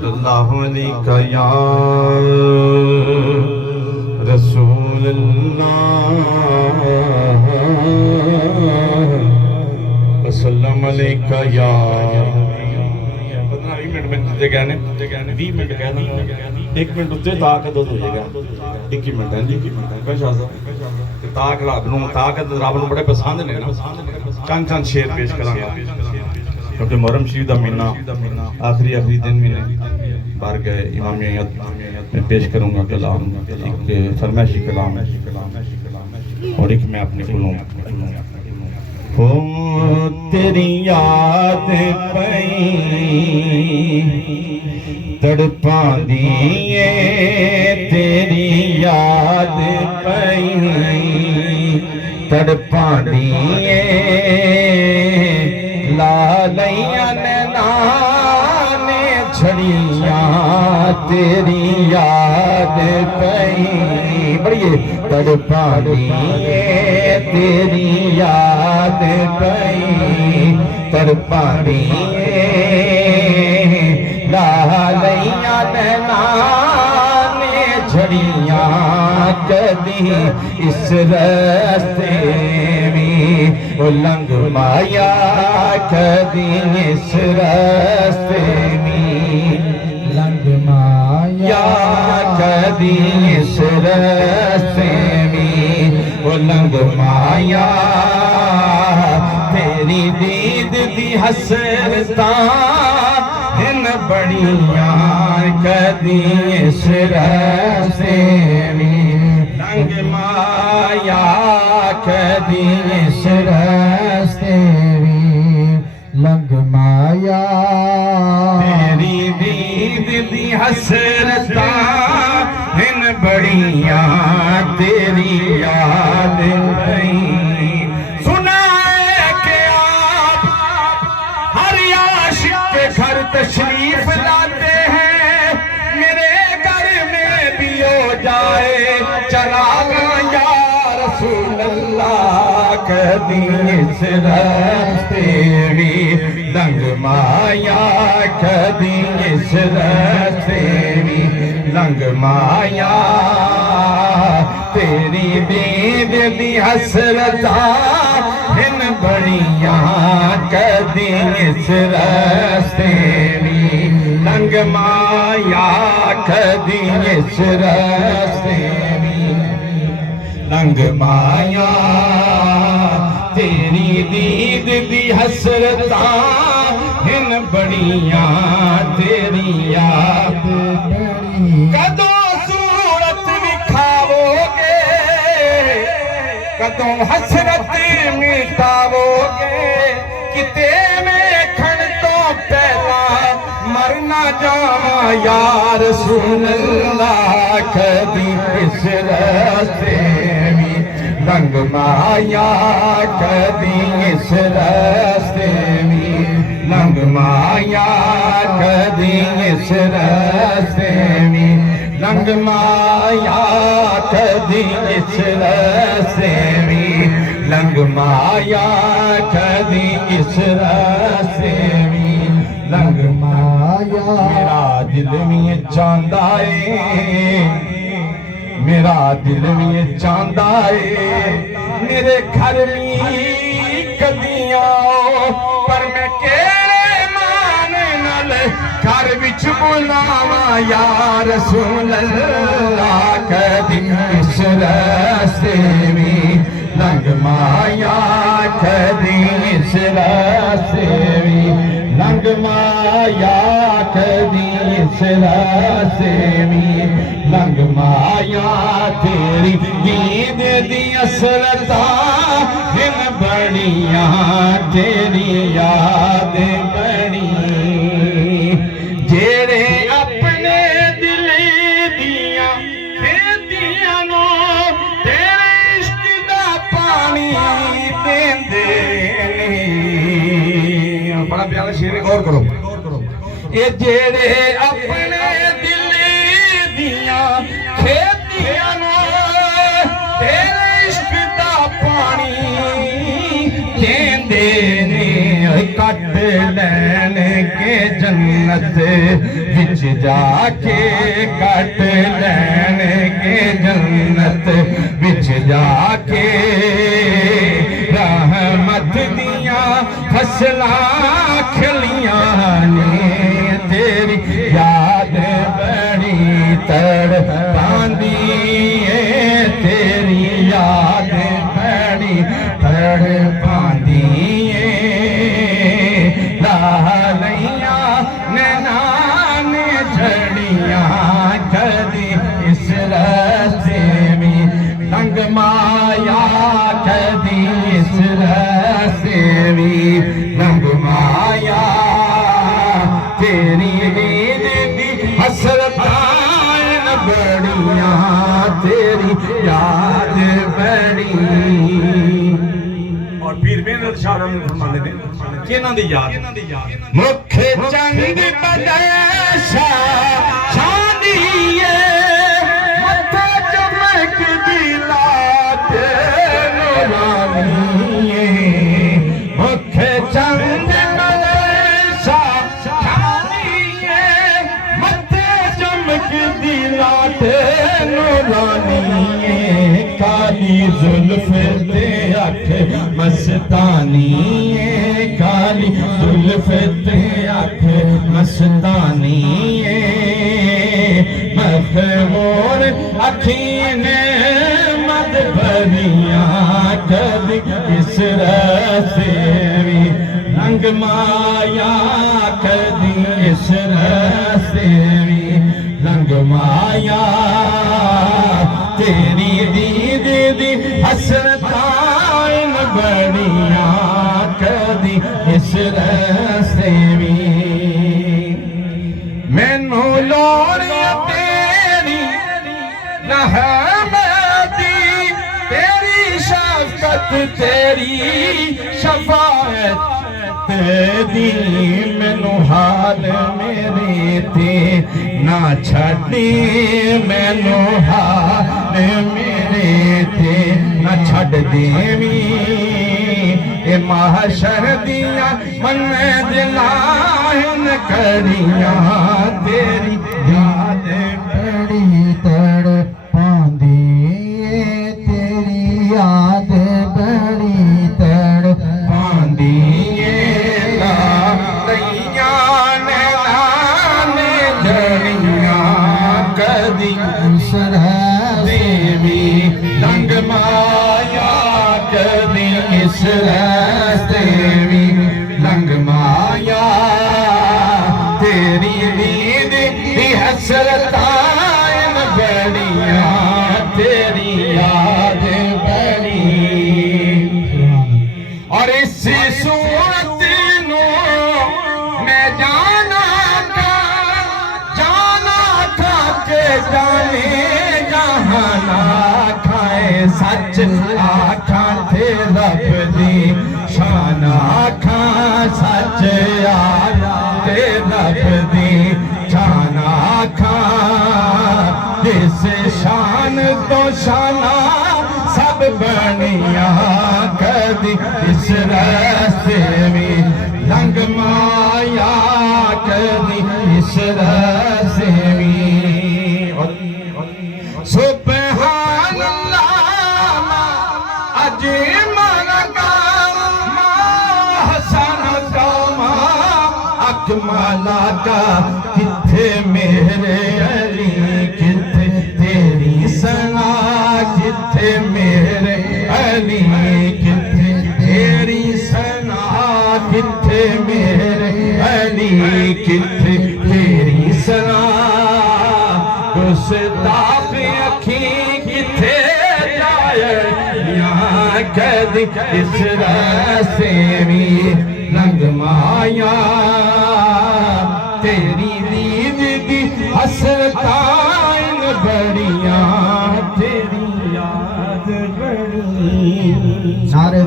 सल्लल्लाहु अलैका या रसूल अल्लाह वसल्लम अलैका या 15-20 मिनट में गए ने 20 मिनट कह दूंगा 1 मिनट उत्ते ताक दो हो जाएगा 21 मिनट है जी शाह साहब ताक रब नूं बड़े पसंद ने ना चंद शेर पेश करांगा क्योंकि मुहर्रम शरीफ का महीना आखिरी दिन में बार गए इमामियत में पेश करूँगा कलाम एक फरमाइशी कलाम और एक मैं अपने कुलों हो तेरी याद पई तड़पा दिए तेरी याद पई तड़पा दिए लालैया नाने छड़िया तेरी याद पई बड़िए तड़पा दिए तेरी याद पई तड़पा दिए लालैया नाने छड़िया कदी इस रस्ते में लंग माया कदी इस रस्ते में लंग माया कदी इस रस्ते में लंग माया तेरी दीद दी हसरता इन बड़िया कदी इस रस्ते में लंग माया कदी इस रस्ते में लंग माया तेरी दीद दी हसरता इन बड़िया तेरी याद नहीं सुना है कि आप हर आशिक के घर तशरीफ लाते हैं मेरे घर में भी हो जाए चरागा या रसूल अल्लाह कदी इस रास्ते में लंग माया कदी इस रास्ते में लंग माया तेरी दीद दी हसरता इन बड़िया कदी इस रास्ते में लंग माया कदी इस रास्ते में लंग माया तेरी दीद दी हसरता इन बड़िया तेरी याद कदों सूरत विखाओगे कदों हसरत मिटाओगे किते वेखण तो पहला मरना जावा यार सुन अल्लाह कदी इस रास्ते में लंग माया कदी इस रास्ते में लंग माया कदी इस रास्ते में लंग माया कदी इस रास्ते में लंग माया कदी इस रास्ते में लंग माया मेरा दिल में चांदा है मेरा दिल में चांदा है मेरे घर में कदियां पर मैं केड़े मान नाल घर विच बुलावा या रसूल अल्लाह कदी इस रास्ते में लंग माया कदी इस रास्ते में लंग माया कदी इस रास्ते में लंग माया तेरी दीद दी असरता इन बड़िया तेरी याद बड़ी जेड़े अपने दिल दिया खेतियां नो तेरे इश्क दा पानी देंदे ने बड़ा प्यारा शेर गौर करो ये जेड़े अपने दिल दिया खेतियां नो तेरे इश्क दा पानी देंदे ने कट लैन के जन्नत विच विच जाके कट लैणगे जन्नत विच जाके रहमत दियां फसलां खिलियां ने तेरी याद बड़ी तड़पांदी है तेरी याद बड़ी तड़पांदी है लालिया नैनान झड़ियां कदी इस रस्ते में तंग माया कदी इस रस्ते में तंग माया तेरी नींद दी हसरतां बड़ियां तेरी याद बड़ी। और पीर मेहनत शाह रहमत फरमाते ने कि इन्हां दी याद मुख चंद बदशा शादिए मथे चमक दिलात नूरानी मुख चंद बदशा शादिए मथे चमक दिलात नूरानी काली जुल्फ ते अख मस्तानी काली जुल्फ ते अख मस्तानी मखमूर अखीन मद भरियां कद इस रस्ते में रंग माया कदी इस रस्ते में रंग माया तेरी दीद दी हसरतां बड़ियां कदी इस रस्ते में मैनू लोड़ तेरी रहमती तेरी शफकत तेरी शफाअत दी मैनू हाल मेरे ते ना छड्डी मैनू हाल मेरे ते ना छड्ड देवी ए महशर दियां मंजिलां कड़ियां तेरी याद बड़ी तड़पांदी तेरी याद बड़ी तड़पांदी कदी देवी रंग माया कदी इस रास्ते में रंग माया तेरी नींद दी हसरतां बड़ियां तेरी याद बड़ी। और इस सूरत नू मैं जाना जाने जहाना खाए सच आखा थे रब दी शान आखा सच आया थे रब दी शान आखा जिस शान तो शाना सब बनिया कदी इस रास्ते में रंग माया कदी इस रास्ते में। सुबहान अल्लाह अजीमन का हसन का अकमला का किथे मेरे अली किथे तेरी सना किथे मेरे अली किथे तेरी सना किथे मेरे अली किथे तेरी सना गुस्ताख अखी किथे जाए यहाँ कदी इस रास्ते में रंग माया तेरी नींद दी हसरतां बड़ियां तेरी याद बड़ी। नारे